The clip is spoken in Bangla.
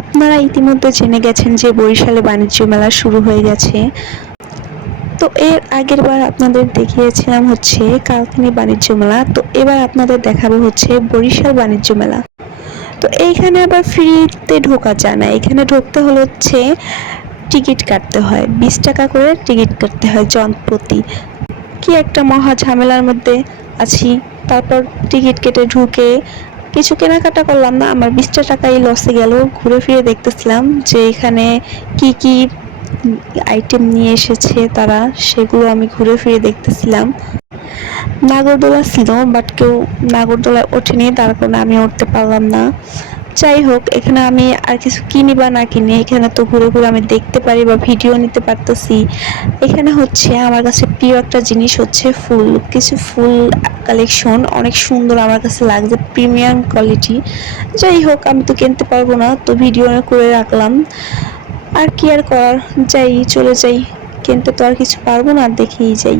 আপনারা ইতিমধ্যে জেনে গেছেন যে বরিশালে বাণিজ্য মেলা শুরু হয়ে গেছে। তো এর আগের বার আপনাদের দেখিয়েছিলাম হচ্ছে কালকিনি বাণিজ্য মেলা, তো এবার আপনাদের দেখাবো হচ্ছে বরিশাল বাণিজ্য মেলা। তো এইখানে আবার ফ্রিতে ঢোকা যায় না, এখানে ঢুকতে হলে হচ্ছে টিকিট কাটতে হয়, 20 টাকা করে টিকিট কাটতে হয় জনপ্রতি। কি একটা মহা ঝামেলার মধ্যে আছি। তারপর টিকিট কেটে ঢুকে কিছু কেনাকাটা করলাম না, আমার 20টা টাকাই লসে গেল। ঘুরে ফিরে দেখতেছিলাম যে এখানে কি কি আইটেম নিয়ে এসেছে তারা, সেগুলো আমি ঘুরে ফিরে দেখতেছিলাম। নাগরদোলা ছিল, বাট কেউ নাগরদোলায় ওঠেনি, তার কারণে আমি উঠতে পারলাম না। যাই হোক, এখানে আমি আর কিছু কিনি বা না কিনি, এখানে তো ঘুরে ঘুরে আমি দেখতে পারি বা ভিডিও নিতে পারতেছি। এখানে হচ্ছে আমার কাছে প্রিয় একটা জিনিস হচ্ছে ফুল, কিছু ফুল কালেকশন অনেক সুন্দর আমার কাছে লাগছে, প্রিমিয়াম কোয়ালিটি। যাই হোক, আমি তো কিনতে পারবো না, তো ভিডিও করে রাখলাম। আর কি আর করার, যাই চলে যাই, কিনতে তো আর কিছু পারবো না, দেখেই যাই।